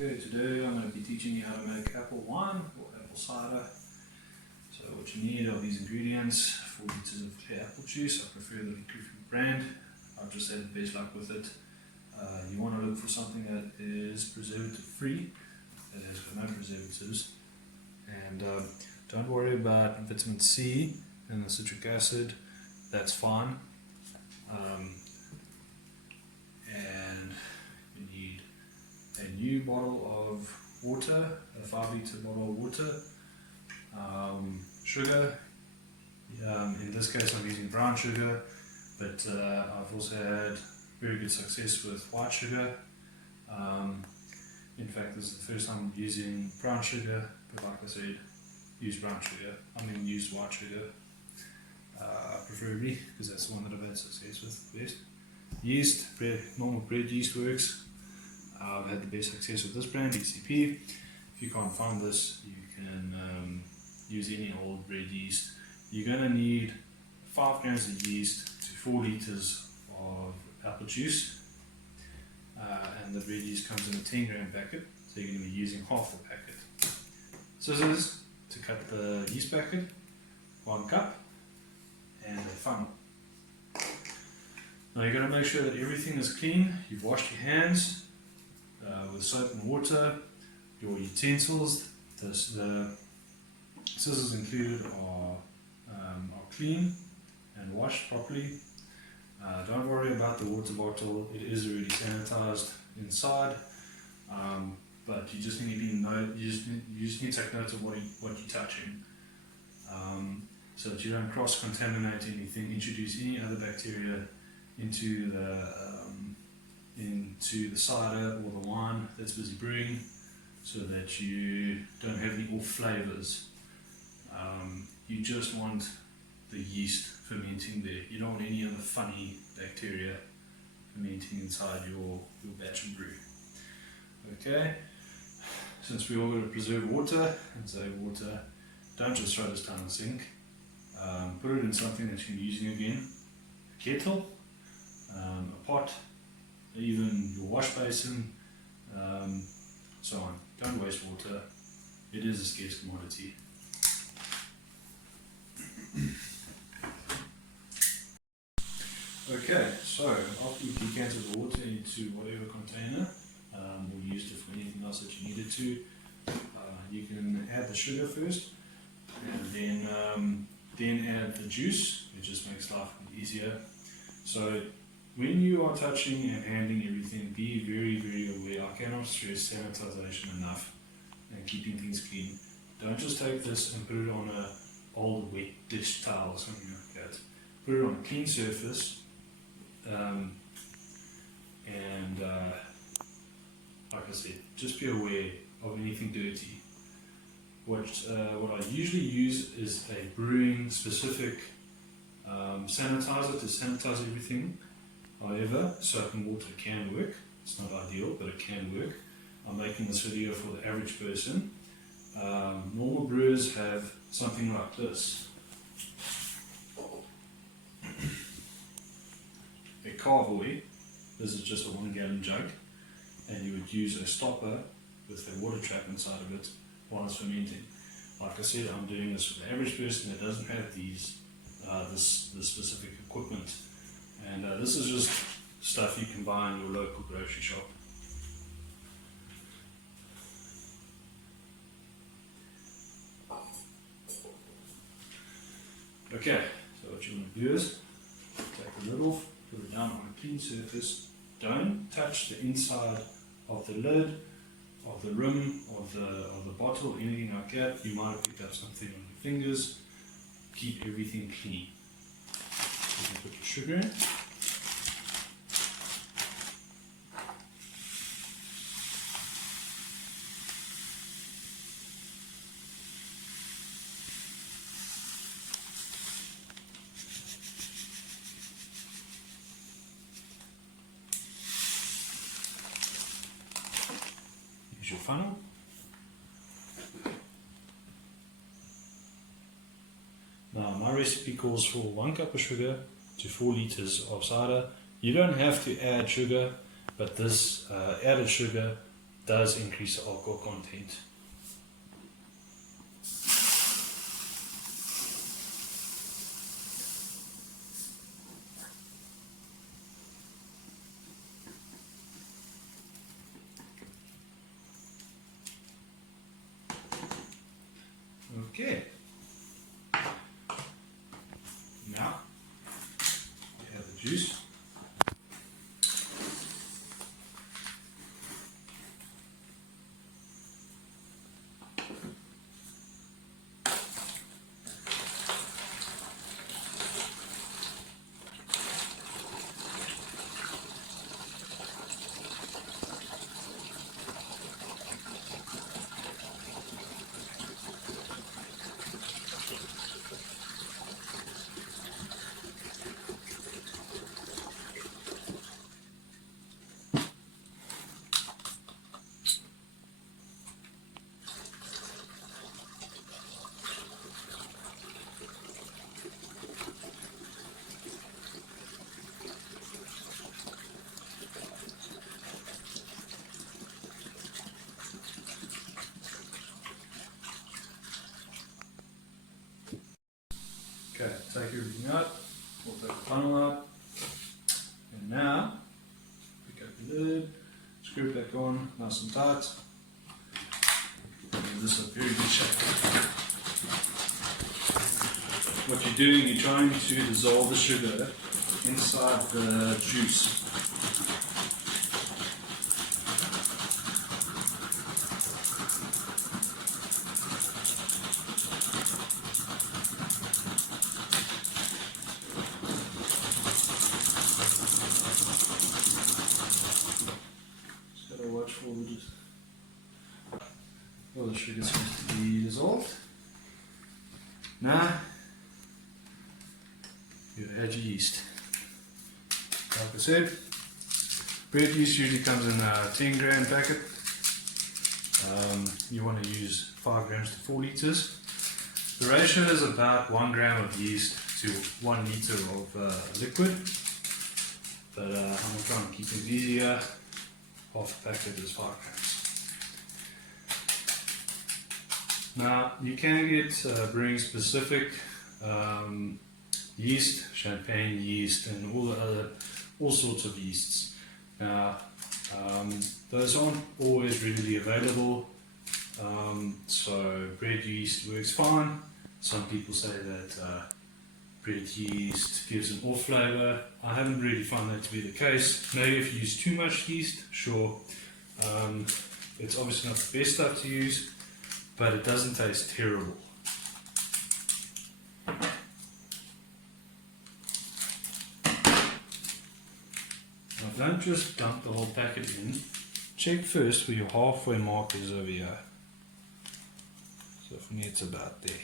Okay, today I'm going to be teaching you how to make apple wine or apple cider. So what you need are these ingredients: 4 liters of clear apple juice. I prefer the Liquid brand. I've just had the best luck with it. You want to look for something that is preservative free, that has got no preservatives. And don't worry about vitamin C and the citric acid, that's fine. And you need a new bottle of water, a 5 liter bottle of water, sugar. In this case I'm using brown sugar, but I've also had very good success with white sugar. In fact, this is the first time I'm using brown sugar, but like I said, use brown sugar. I mean use white sugar, preferably, because that's the one that I've had success with best. Yeast, normal bread yeast works. I've had the best success with this brand, ECP. If you can't find this, you can use any old bread yeast. You're going to need 5 grams of yeast to 4 liters of apple juice. And the bread yeast comes in a 10 gram packet, so you're going to be using half the packet. Scissors to cut the yeast packet, 1 cup, and a funnel. Now you're going to make sure that everything is clean. You've washed your hands with soap and water. Your utensils, the scissors included, are clean and washed properly. Don't worry about the water bottle, it is already sanitized inside, but you just need to you just need to take note of what you're touching, so that you don't cross-contaminate anything, introduce any other bacteria into the cider or the wine that's busy brewing, so that you don't have any off flavors. You just want the yeast fermenting there. You don't want any other funny bacteria fermenting inside your batch of brew. Okay, since we all got to preserve water and save water, don't just throw this down the sink. Put it in something that you can be using again. A kettle, a pot, even your wash basin, so on. Don't waste water. It is a scarce commodity. Okay, so after you decanted the water into whatever container, or used it for anything else that you needed to, you can add the sugar first, and then add the juice. It just makes life easier. So when you are touching and handling everything, be very, very aware. I cannot stress sanitization enough and keeping things clean. Don't just take this and put it on an old wet dish towel or something like that. Put it on a clean surface, and like I said, just be aware of anything dirty. What I usually use is a brewing specific sanitizer to sanitize everything. However, soap and water can work. It's not ideal, but it can work. I'm making this video for the average person. Normal brewers have something like this. A carboy. This is just a 1 gallon jug, and you would use a stopper with a water trap inside of it while it's fermenting. Like I said, I'm doing this for the average person that doesn't have this specific equipment. And this is just stuff you can buy in your local grocery shop. Okay, so what you want to do is take the lid off, put it down on a clean surface. Don't touch the inside of the lid, of the rim, of the bottle, anything like that. You might have picked up something on your fingers. Keep everything clean. You can put your sugar in. Use your funnel. Now my recipe calls for 1 cup of sugar to 4 liters of cider. You don't have to add sugar, but this added sugar does increase the alcohol content. Okay. Now we have the juice. Okay, take everything out, we'll take the funnel out, and now pick up the lid, screw it back on, nice and tight, and this is a very good shape. What you're doing, you're trying to dissolve the sugar inside the juice. Watch for all the sugar seems to be dissolved. Now you add your yeast. Like I said, bread yeast usually comes in a 10 gram packet. You want to use 5 grams to 4 liters. The ratio is about 1 gram of yeast to 1 liter of liquid. But I'm going to try and keep it easier. Half a packet is 5 grams. Now you can get brewing specific yeast, champagne yeast, and all sorts of yeasts. Now those aren't always readily available, so bread yeast works fine. Some people say that bread yeast gives an off flavour. I haven't really found that to be the case. Maybe if you use too much yeast, sure. It's obviously not the best stuff to use, but it doesn't taste terrible. Now don't just dump the whole packet in. Check first where your halfway mark is over here. So for me it's about there.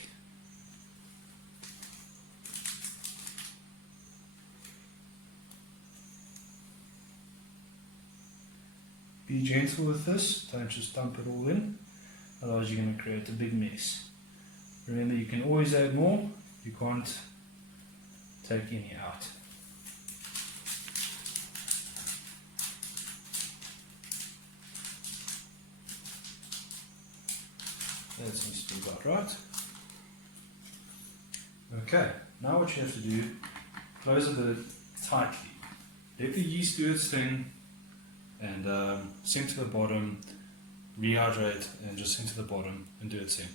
Be gentle with this, don't just dump it all in, otherwise you're going to create a big mess. Remember, you can always add more, you can't take any out. That seems to be about right. Okay, now what you have to do, close the lid tightly. Let the yeast do its thing, and sink to the bottom, rehydrate, and just sink to the bottom and do its thing.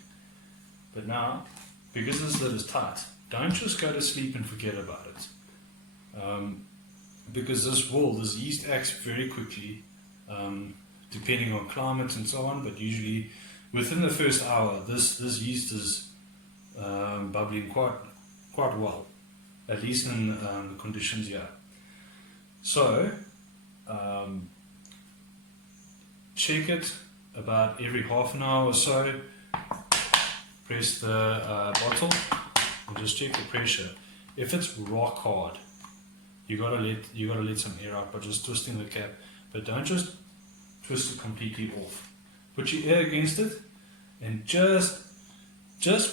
But now, because this lid is tight, don't just go to sleep and forget about it. Because this yeast acts very quickly, depending on climate and so on, but usually within the first hour, this yeast is bubbling quite well, at least in the conditions here. So, check it about every half an hour or so. Press the bottle and just check the pressure. If it's rock hard, you gotta let some air out by just twisting the cap. But don't just twist it completely off. Put your ear against it, and just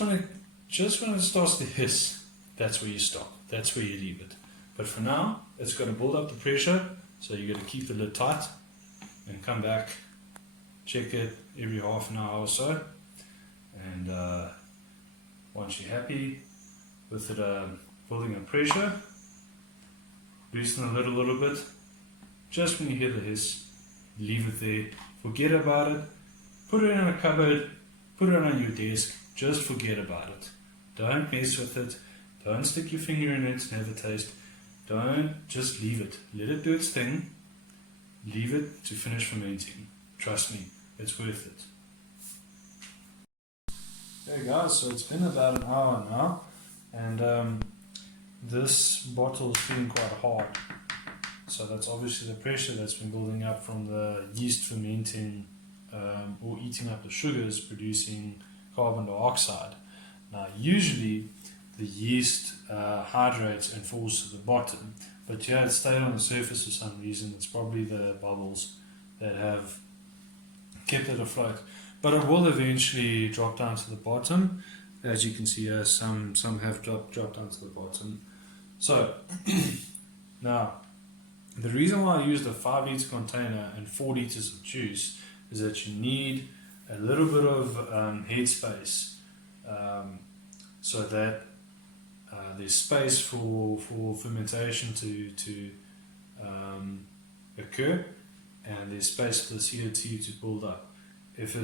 when it starts to hiss, that's where you stop. That's where you leave it. But for now, it's got to build up the pressure, so you got to keep the lid tight and come back check it every half an hour or so, and once you're happy with it building up pressure, loosen the lid a little bit. Just when you hear the hiss, leave it there, forget about it, put it in a cupboard, put it on your desk, just forget about it. Don't mess with it, don't stick your finger in it and have a taste. Just leave it. Let it do its thing. Leave it to finish fermenting. Trust me, it's worth it. Okay guys, so it's been about an hour now, and this bottle is feeling quite hard. So that's obviously the pressure that's been building up from the yeast fermenting or eating up the sugars, producing carbon dioxide. Now usually the yeast hydrates and falls to the bottom, but here it stayed on the surface for some reason. It's probably the bubbles that have kept it afloat, but it will eventually drop down to the bottom. As you can see here, some have dropped down to the bottom. So now the reason why I used a 5 litre container and 4 litres of juice is that you need a little bit of headspace, so that there's space for fermentation to occur, and there's space for the CO2 to build up. If I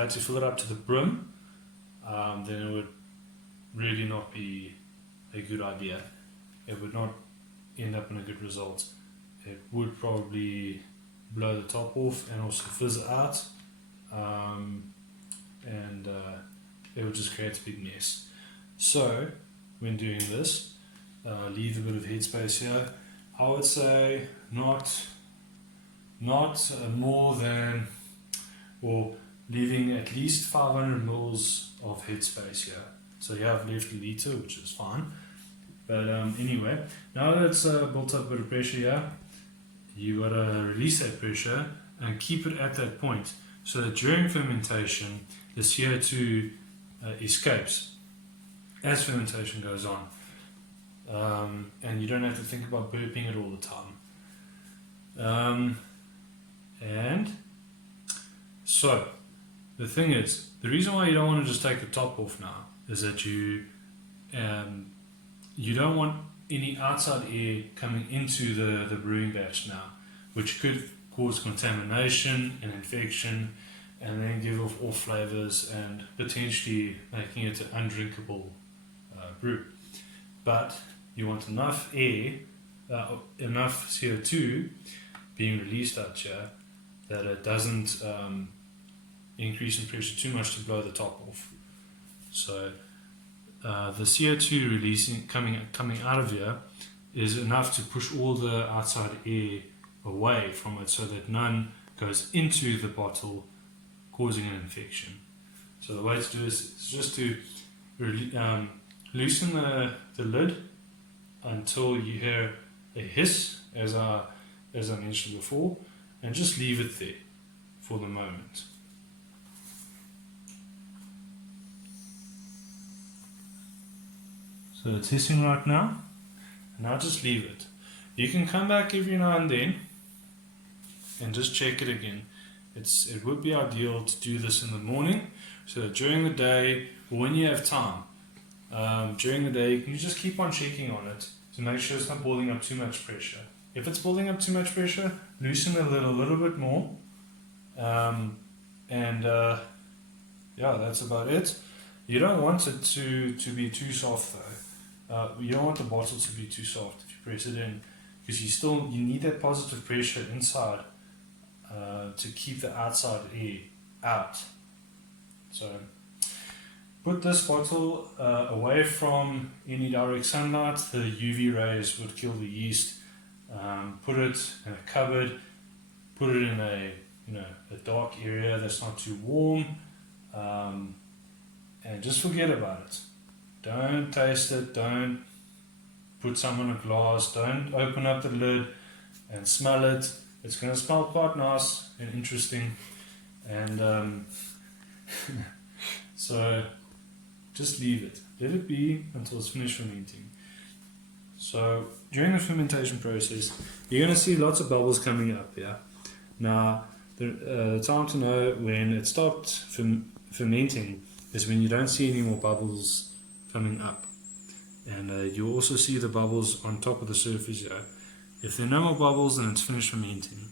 had to fill it up to the brim, then it would really not be a good idea. It would not end up in a good result. It would probably blow the top off and also fizz out, and it would just create a big mess. So when doing this, leave a bit of headspace here. I would say not more than, or leaving at least 500 mils of headspace here. So you have left a liter, which is fine. But anyway, now that it's built up a bit of pressure here, you gotta release that pressure and keep it at that point, so that during fermentation the CO2 escapes as fermentation goes on, and you don't have to think about burping it all the time. And so the thing is, the reason why you don't want to just take the top off now is that you don't want any outside air coming into the brewing batch now, which could cause contamination and infection, and then give off all flavors and potentially making it an undrinkable brew. But you want enough air, enough CO2 being released out here that it doesn't increase in pressure too much to blow the top off. So the CO2 releasing coming out of here is enough to push all the outside air away from it, so that none goes into the bottle, causing an infection. So the way to do this is just to loosen the lid until you hear a hiss, as I mentioned before, and just leave it there for the moment. So it's hissing right now, and now just leave it. You can come back every now and then and just check it again. It would be ideal to do this in the morning, so that during the day, or when you have time, during the day, you can just keep on checking on it to make sure it's not building up too much pressure. If it's building up too much pressure, loosen the lid a little bit more, yeah, that's about it. You don't want it to be too soft though. You don't want the bottle to be too soft if you press it in, because you need that positive pressure inside to keep the outside air out. So put this bottle away from any direct sunlight. The UV rays would kill the yeast. Put it in a cupboard. Put it in a dark area that's not too warm, and just forget about it. Don't taste it. Don't put some in a glass. Don't open up the lid and smell it. It's going to smell quite nice and interesting, and so just leave it. Let it be until it's finished fermenting. So during the fermentation process, you're going to see lots of bubbles coming up here. Now, the time to know when it stopped fermenting is when you don't see any more bubbles coming up. And you also see the bubbles on top of the surface here. If there are no more bubbles, then it's finished fermenting.